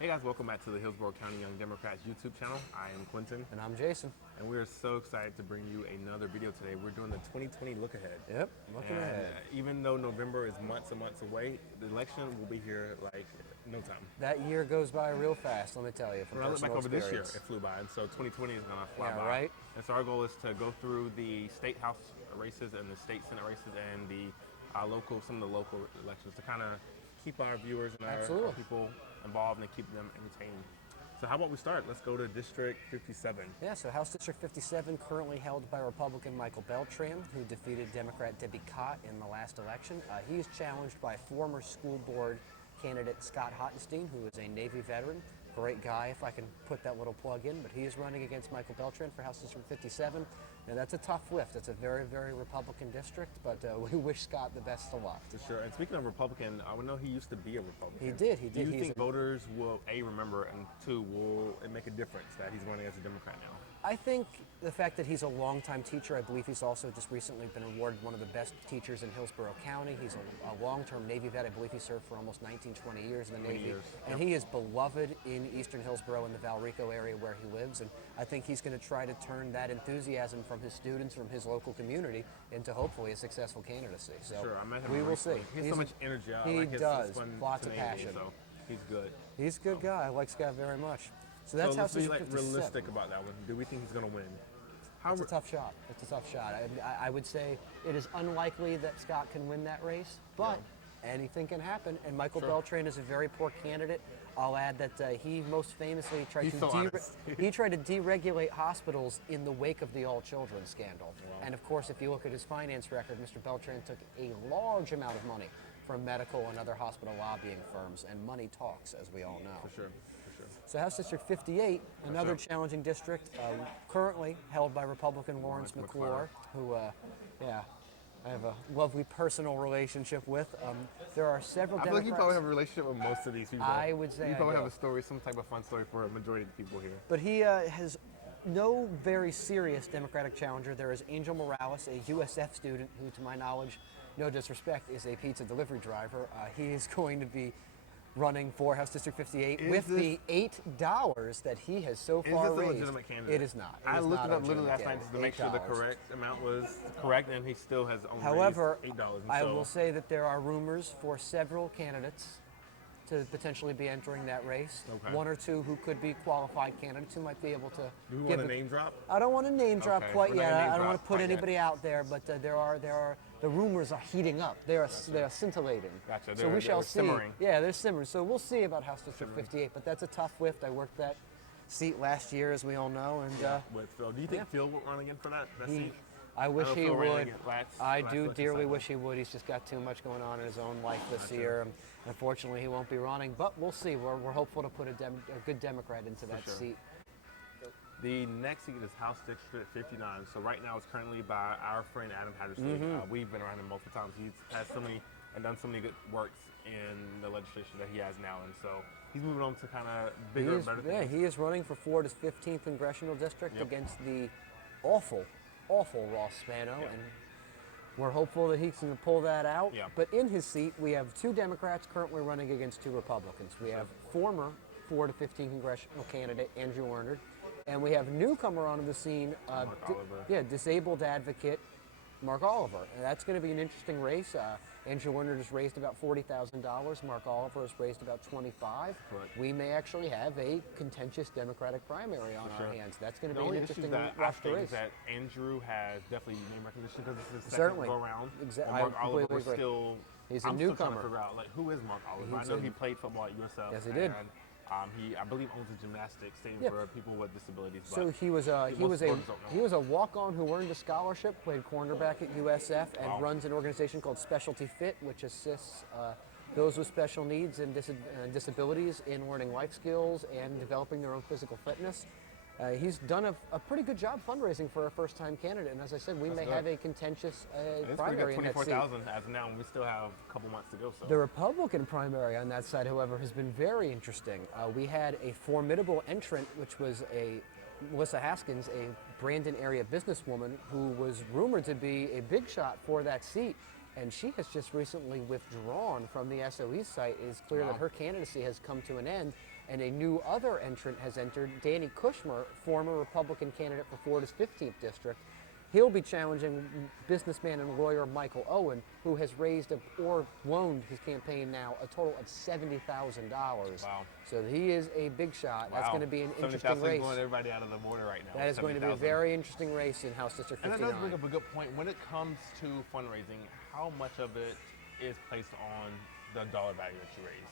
Hey guys, welcome back to the Hillsborough County Young Democrats YouTube channel. I am Quentin. And I'm Jason. And we are so excited to bring you another video today. We're doing the 2020 look ahead. Yep, looking ahead. Even though November is months and months away, the election will be here like no time. That year goes by real fast, let me tell you, from When I look back personal over this year, experience. it flew by, and so 2020 is going to fly Yeah, by. right. And so our goal is to go through the state house races and the state senate races and the some of the local elections to kind of keep our viewers and our people involved and keep them entertained. So how about we start? Let's go to District 57. Yeah, so House District 57 currently held by Republican Michael Beltran, who defeated Democrat Debbie Cott in the last election. He is challenged by former school board candidate Scott Hottenstein, who is a Navy veteran. Great guy, if I can put that little plug in, but he is running against Michael Beltran for House District 57. Now that's a tough lift. It's a very, very Republican district, but we wish Scott the best of luck. For sure. And speaking of Republican, I know he used to be a Republican. He did. Do you think voters will, A, remember, and two, will it make a difference that he's running as a Democrat now? I think the fact that he's a longtime teacher, I believe he's also just recently been awarded one of the best teachers in Hillsborough County. He's a long-term Navy vet. I believe he served for almost 19, 20 years in the Navy. And he is beloved in eastern Hillsborough in the Valrico area where he lives. And I think he's going to try to turn that enthusiasm from his students, from his local community, into hopefully a successful candidacy. So sure, I met him we will see. He has so much energy. He does. Lots of passion. passion. So he's good. He's a good guy. I like Scott very much. So that's let's how be realistic about that one. Do we think he's going to win? It's a tough shot. It's a tough shot. I would say it is unlikely that Scott can win that race, but anything can happen. And Michael Beltran is a very poor candidate. I'll add that he most famously tried he tried to deregulate hospitals in the wake of the all children scandal. Wow. And of course, if you look at his finance record, Mr. Beltran took a large amount of money from medical and other hospital lobbying firms, and money talks, as we all know. For sure. So House District 58, another challenging district, currently held by Republican Lawrence McClure, who, I have a lovely personal relationship with. There are several Democrats. I feel like you probably have a relationship with most of these people. I would say you probably have a story, some type of fun story for a majority of the people here. But he has no very serious Democratic challenger. There is Angel Morales, a USF student who, to my knowledge, no disrespect, is a pizza delivery driver. He is going to be running for House District 58 with the $8 that he has so far raised. Is this a legitimate candidate? It is not. I looked it up literally last night just to make sure the correct amount was correct, and he still has only However, raised $8. I will say that there are rumors for several candidates to potentially be entering that race. Okay. One or two who could be qualified candidates who might be able to. Do we want a name drop? I don't want to name drop quite yet. I don't want to put anybody out there, but there are the rumors are heating up. They are scintillating. Gotcha. So we shall see. Simmering. Yeah, they're simmering. So we'll see about House District 58. But that's a tough lift. I worked that seat last year, as we all know. And with Phil, do you think Phil will run again for that seat? I wish he would. I do dearly cycle. wish he would. He's just got too much going on in his own life this year. Unfortunately, he won't be running, but we'll see. We're hopeful to put a good Democrat into that seat. The next seat is House District 59. So right now it's currently by our friend Adam Hattersley. We've been around him multiple times. He's had so many and done so many good works in the legislation that he has now, and so he's moving on to kind of bigger and better things. Yeah, he is running for Florida's 15th congressional district against the awful Ross Spano, and we're hopeful that he can pull that out. But in his seat, we have two Democrats currently running against two Republicans. We have former 4 to 15 congressional candidate Andrew Werner, and we have a newcomer onto the scene, disabled advocate Mark Oliver. And that's going to be an interesting race. Andrew Werner just raised about $40,000. Mark Oliver has raised about $25,000. We may actually have a contentious Democratic primary on our hands. That's going to be an interesting rough race. Is that Andrew has definitely name recognition because it's his second go around. Exactly. Mark Oliver still. He's a I'm newcomer. Still trying to figure out who is Mark Oliver. I know he played football at USF. Yes, he did. He, I believe, owns a gymnastics stadium for people with disabilities. So he was a walk-on who earned a scholarship, played cornerback at USF, and runs an organization called Specialty Fit, which assists those with special needs and disabilities in learning life skills and developing their own physical fitness. He's done a pretty good job fundraising for a first-time candidate, and as I said, we may have a contentious primary in that seat. 24,000 as of now, and we still have a couple months to go. So. The Republican primary on that side, however, has been very interesting. We had a formidable entrant, which was Melissa Haskins, a Brandon area businesswoman who was rumored to be a big shot for that seat. And she has just recently withdrawn from the SOE site. It is clear that her candidacy has come to an end. And a new other entrant has entered, Danny Kushmer, former Republican candidate for Florida's 15th district. He'll be challenging businessman and lawyer Michael Owen, who has raised or loaned his campaign now a total of $70,000. Wow. So he is a big shot. Wow. That's going to be an interesting race. Going everybody out of the border right now. That is going to be a very interesting race in House District 59. And that does bring up a good point. When it comes to fundraising, how much of it is placed on the dollar value that you raise?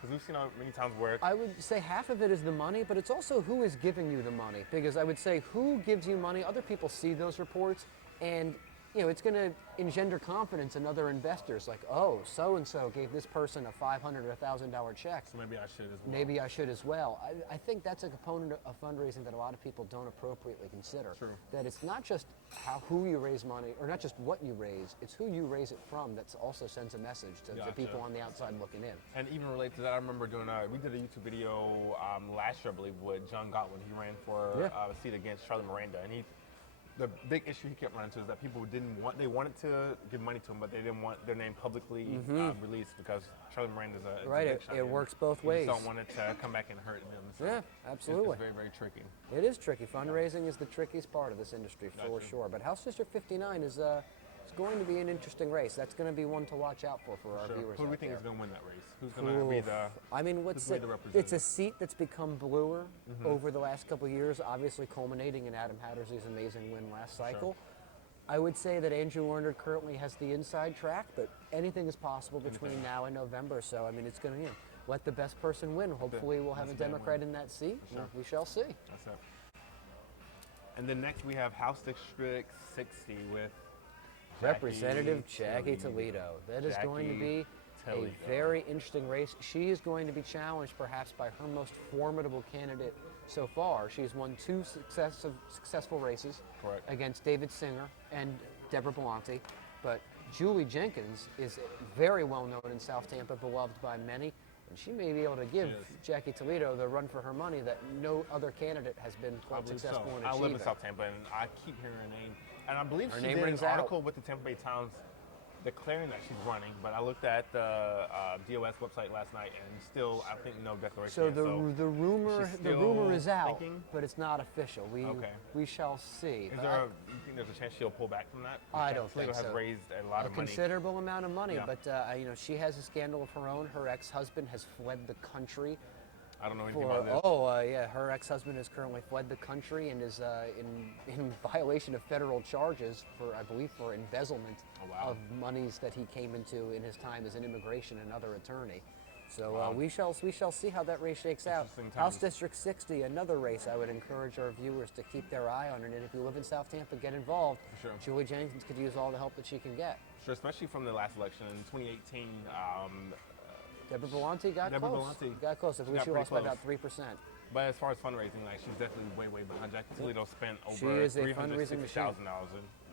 Because we've seen many times where... I would say half of it is the money, but it's also who is giving you the money. Because I would say who gives you money, other people see those reports, and it's going to engender confidence in other investors. Like, oh, so-and-so gave this person a $500 or $1,000 check. So maybe I should as well. Maybe I should as well. I think that's a component of fundraising that a lot of people don't appropriately consider. True. That it's not just who you raise money, or not just what you raise, it's who you raise it from that also sends a message to the people on the outside looking in. And even related to that, I remember we did a YouTube video last year, I believe, with John Gottwin. He ran for a seat against Charlie Miranda, and the big issue he kept running into is that people they wanted to give money to him, but they didn't want their name publicly released because Charlie Miranda is a big shot. It works both ways. You don't want it to come back and hurt them. So yeah, absolutely. It's very, very tricky. It is tricky. Fundraising is the trickiest part of this industry for sure. But House District 59 is going to be an interesting race. That's going to be one to watch out for our viewers. Who do we think is going to win that race? Who's going to be the? I mean, it's a seat that's become bluer over the last couple of years. Obviously, culminating in Adam Hattersley's amazing win last cycle. I would say that Andrew Warner currently has the inside track, but anything is possible between now and November. So, I mean, it's going to let the best person win. Hopefully, we'll have a Democrat in that seat. Sure. We shall see. That's it. And then next we have House District 60 with Representative Jackie Toledo. That is going to be a very interesting race. She is going to be challenged perhaps by her most formidable candidate so far. She's won 2 successful races against David Singer and Deborah Belanti. But Julie Jenkins is very well known in South Tampa, beloved by many. And she may be able to give Jackie Toledo the run for her money that no other candidate has been quite successful in achieving. I live in South Tampa, and I keep hearing her name. And I believe she did an article with the Tampa Bay Times declaring that she's running, but I looked at the DOS website last night, and still, I think no declaration. So the rumor is out, but it's not official. We shall see. You think there's a chance she'll pull back from that? I don't think so. Has raised a lot of money. A considerable amount of money, but she has a scandal of her own. Her ex-husband has fled the country. I don't know anything about this. Her ex-husband has currently fled the country and is in violation of federal charges I believe, for embezzlement of monies that he came into in his time as an immigration and other attorney. So we shall see how that race shakes out. House District 60, another race I would encourage our viewers to keep their eye on. And if you live in South Tampa, get involved. Sure. Julie Jenkins could use all the help that she can get. Sure, especially from the last election in 2018. Deborah Belanti got close. I believe she lost by about 3%. But as far as fundraising, she's definitely way behind. Jackie Toledo spent over $360,000,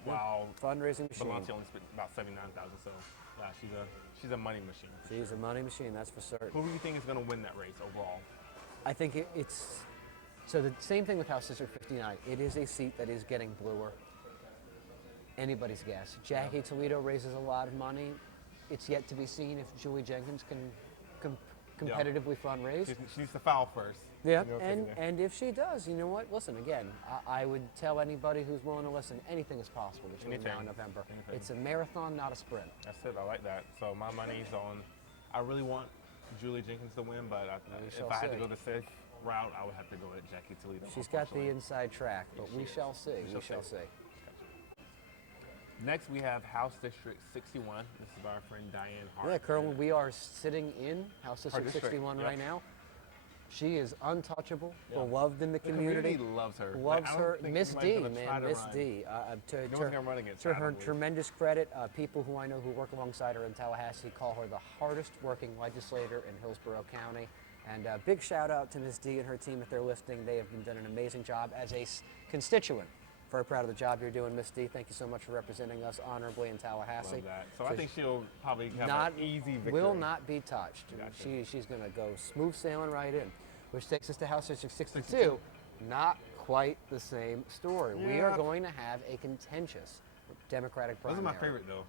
while fundraising machine. Belanti only spent about $79,000. So she's a money machine. She's a money machine, that's for certain. Who do you think is going to win that race overall? I think it's the same thing with House District 59. It is a seat that is getting bluer. Anybody's guess. Jackie Toledo raises a lot of money. It's yet to be seen if Julie Jenkins can competitively fundraise. She needs to foul first. Yeah, and if she does, you know what? Listen, again, I would tell anybody who's willing to listen, anything is possible between now and November. It's a marathon, not a sprint. That's it. I like that. So my money's on. I really want Julie Jenkins to win, but if I had to go the safe route, I would have to go with Jackie Toledo. She's got the inside track, but we shall see. We shall see. Next, we have House District 61. This is by our friend Diane Hart. Yeah, currently we are sitting in House District 61 right now. She is untouchable, beloved in the community. The community loves her. Loves her. Miss D, man, Miss D. To her tremendous credit, people who I know who work alongside her in Tallahassee call her the hardest working legislator in Hillsborough County. And a big shout out to Miss D and her team if they're listening. They have done an amazing job as a constituent. Very proud of the job you're doing, Miss D. Thank you so much for representing us honorably in Tallahassee. Love that. So I think she'll probably have an easy victory. Will not be touched. Gotcha. She's going to go smooth sailing right in, which takes us to House District 62. Not quite the same story. Yeah. We are going to have a contentious Democratic primary. Those are my favorite, though.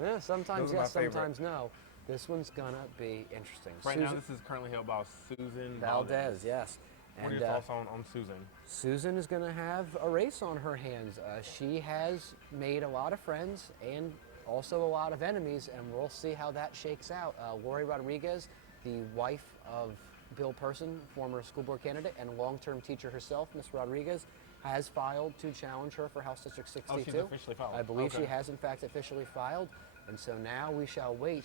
Yeah, sometimes yes, sometimes no. This one's going to be interesting. Right now, this is currently held by Susan Valdez, yes. What are your thoughts on Susan? Susan is going to have a race on her hands. She has made a lot of friends and also a lot of enemies, and we'll see how that shakes out. Lori Rodriguez, the wife of Bill Person, former school board candidate and long-term teacher herself, Ms. Rodriguez, has filed to challenge her for House District 62. Oh, she's officially filed. I believe she has, in fact, officially filed. And so now we shall wait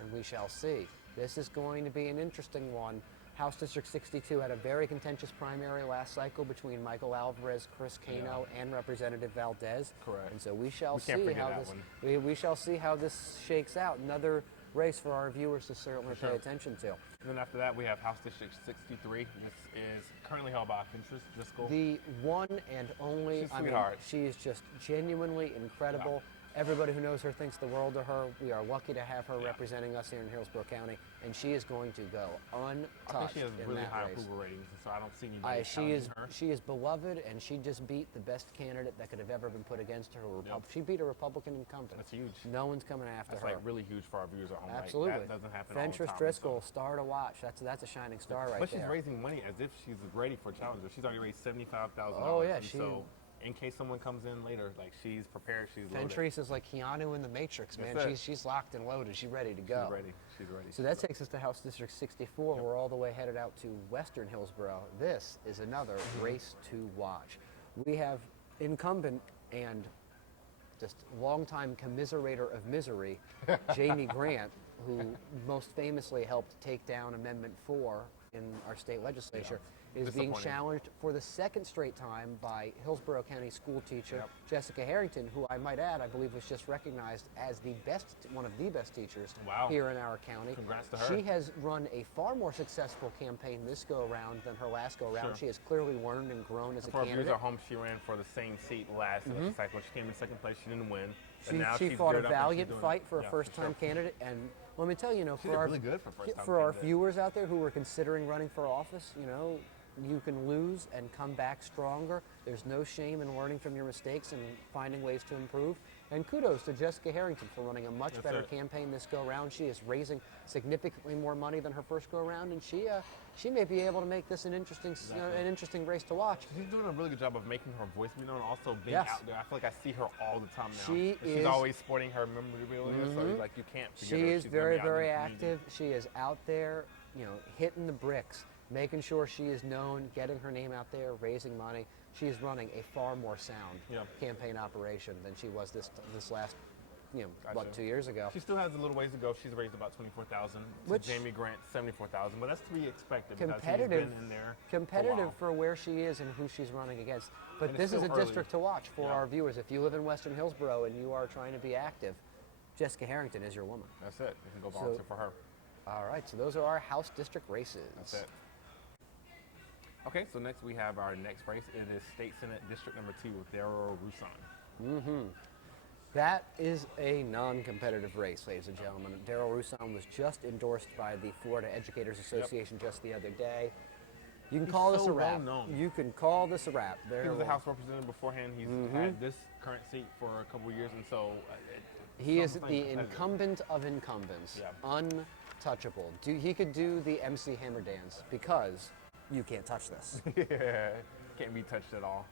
and we shall see. This is going to be an interesting one. House District 62 had a very contentious primary last cycle between Michael Alvarez, Chris Cano, and Representative Valdez. Correct. And so we shall see how this we shall see how this shakes out. Another race for our viewers to certainly pay attention to. And then after that, we have House District 63. This is currently held by Pinterest Driscoll. The one and only. She's a sweetheart. She is just genuinely incredible. Yeah. Everybody who knows her thinks the world of her. We are lucky to have her representing us here in Hillsborough County, and she is going to go untouched. I think she has in really that high race. approval ratings, so I don't see anybody challenging her. She is beloved, and she just beat the best candidate that could have ever been put against her. She beat a Republican incumbent. That's huge. No one's coming after her. That's like really huge for our viewers at home. Absolutely. Like, that doesn't happen all the Pinterest time. Driscoll, star to watch. That's a shining star right there. But she's there. raising money as if she's ready for a challenger. She's already raised $75,000. Oh yeah, so in case someone comes in later, like she's prepared, she's loaded. Pinterest is like Keanu in the Matrix, man. She's locked and loaded. She's ready to go. She's ready. So that takes us to House District 64. We're all the way headed out to Western Hillsborough. This is another race to watch. We have incumbent and just longtime commiserator of misery, Jamie Grant, who most famously helped take down Amendment 4 in our state legislature, is being challenged for the second straight time by Hillsborough County school teacher Jessica Harrington, who I might add, I believe was just recognized as one of the best teachers here in our county. Congrats to her. She has run a far more successful campaign this go-around than her last go-around. She has clearly learned and grown as a candidate. For our viewers at home, she ran for the same seat last cycle. She came in second place. She didn't win. She fought a valiant fight for a first-time candidate, and let me tell you, for our viewers out there who are considering running for office, you can lose and come back stronger. There's no shame in learning from your mistakes and finding ways to improve. And kudos to Jessica Harrington for running a much better campaign this go-round. She is raising significantly more money than her first go-round, and she may be able to make this an interesting race to watch. She's doing a really good job of making her voice be known, and also being out there. I feel like I see her all the time now. She's always sporting her memorabilia, so like you can't forget her. She is very, very active. She is out there, hitting the bricks, making sure she is known, getting her name out there, raising money. She is running a far more sound campaign operation than she was this last, 2 years ago. She still has a little ways to go. She's raised about $24,000. Jamie Grant, $74,000, but that's to be expected. Competitive, been in there competitive for where she is and who she's running against. But this is a district to watch for our viewers. If you live in Western Hillsborough and you are trying to be active, Jessica Harrington is your woman. That's it. You can go volunteer for her. All right, so those are our House District races. That's it. Okay, so next we have our next race. It is State Senate District number 2 with Darryl Roussan. That is a non-competitive race, ladies and gentlemen. Darryl Roussan was just endorsed by the Florida Educators Association just the other day. You can call this a wrap. You can call this a wrap. He was a House representative beforehand. He's had this current seat for a couple of years, and so he is the incumbent of incumbents, untouchable. He could do the MC Hammer dance because you can't touch this. Can't be touched at all.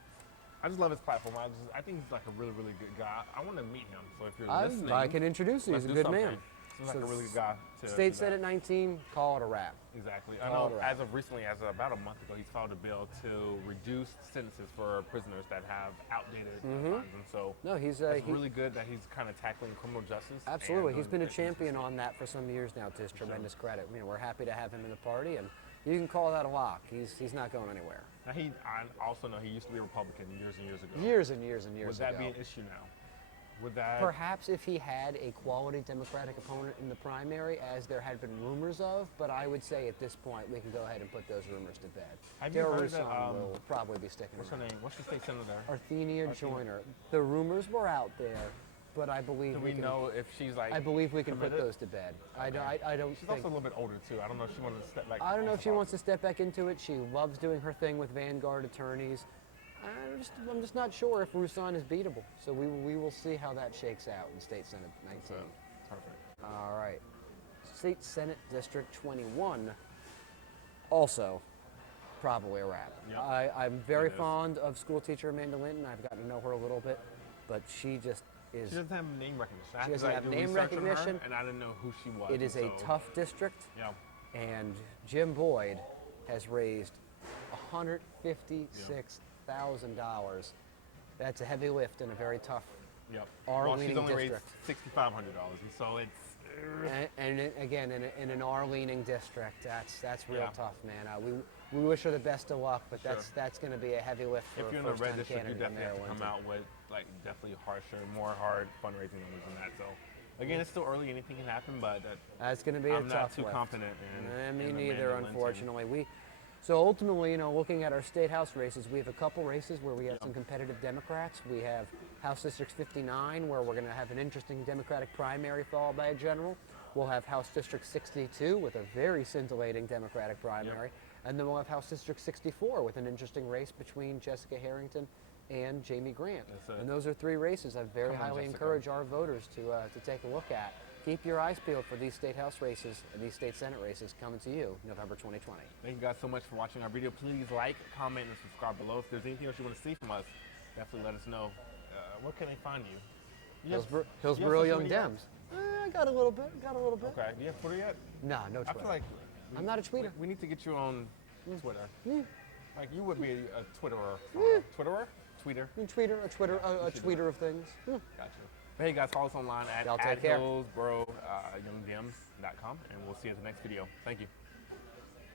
I just love his platform. I think he's like a really, really good guy. I want to meet him. So if you're listening, I can introduce you. He's a good man. Seems like a really good guy. State Senate 19, call it a wrap. Exactly. I know as of recently, about a month ago, he's filed a bill to reduce sentences for prisoners that have outdated crimes. And so it's really good that he's kind of tackling criminal justice. Absolutely. He's been a champion on that for some years now, to his tremendous credit. We're happy to have him in the party, and you can call that a lock. He's not going anywhere. Now I also know he used to be a Republican years and years ago. Years and years and years ago. Would that be an issue now? Would that perhaps if he had a quality Democratic opponent in the primary, as there had been rumors of? But I would say at this point we can go ahead and put those rumors to bed. Darryl Roussan will probably be sticking around. What's her name? What's the state senator? Arthenia Joyner. The rumors were out there, but I believe Do we know if she's like? I believe we can committed? put those to bed. Okay. I don't. She's also a little bit older too. I don't know if she wants to step back. I don't know if she wants to step back into it. She loves doing her thing with Vanguard attorneys. I'm just not sure if Roussan is beatable. So we will see how that shakes out in State Senate 19. Perfect. All right. State Senate District 21, also probably a wrap. Yep. I'm very It is. fond of school teacher Amanda Linton. I've gotten to know her a little bit, but she just is. She doesn't have name recognition. I She had doesn't to, have do name research on her, recognition. and I didn't know who she was. It is a tough district, Yeah. and Jim Boyd has raised $156,000. That's a heavy lift in a very tough Yep. R-leaning she's only district. raised $6,500, and so it's. Again, in an R-leaning district, that's real Yeah. tough, man. We wish her the best of luck, but Sure. that's going to be a heavy lift for If a you're in the red first-time district, you candidate in definitely have to come Maryland. out with like definitely harsher, more hard fundraising numbers than that. So again, it's still early; anything can happen. But That's going to be a I'm tough not too lift. confident in. Me in neither, Amanda Linton. unfortunately. So ultimately, looking at our state house races, we have a couple races where we have some competitive Democrats. We have House District 59, where we're going to have an interesting Democratic primary followed by a general. We'll have House District 62 with a very scintillating Democratic primary. And then we'll have House District 64 with an interesting race between Jessica Harrington and Jamie Grant. And those are three races I very highly encourage our voters to take a look at. Keep your eyes peeled for these state house races and these state senate races coming to you November 2020. Thank you guys so much for watching our video. Please like, comment, and subscribe below. If there's anything else you want to see from us, definitely let us know. Where can they find you? Hillsborough Young Dems. I got a little bit. Okay. Do you have Twitter yet? No Twitter. I feel like I'm not a tweeter. We need to get you on Twitter. Like you would be a Twitterer. Twitterer? Tweeter. A tweeter of things. Gotcha. But hey guys, follow us online at Y'all take care. hillsborough.youngdems.com, and we'll see you at the next video. Thank you.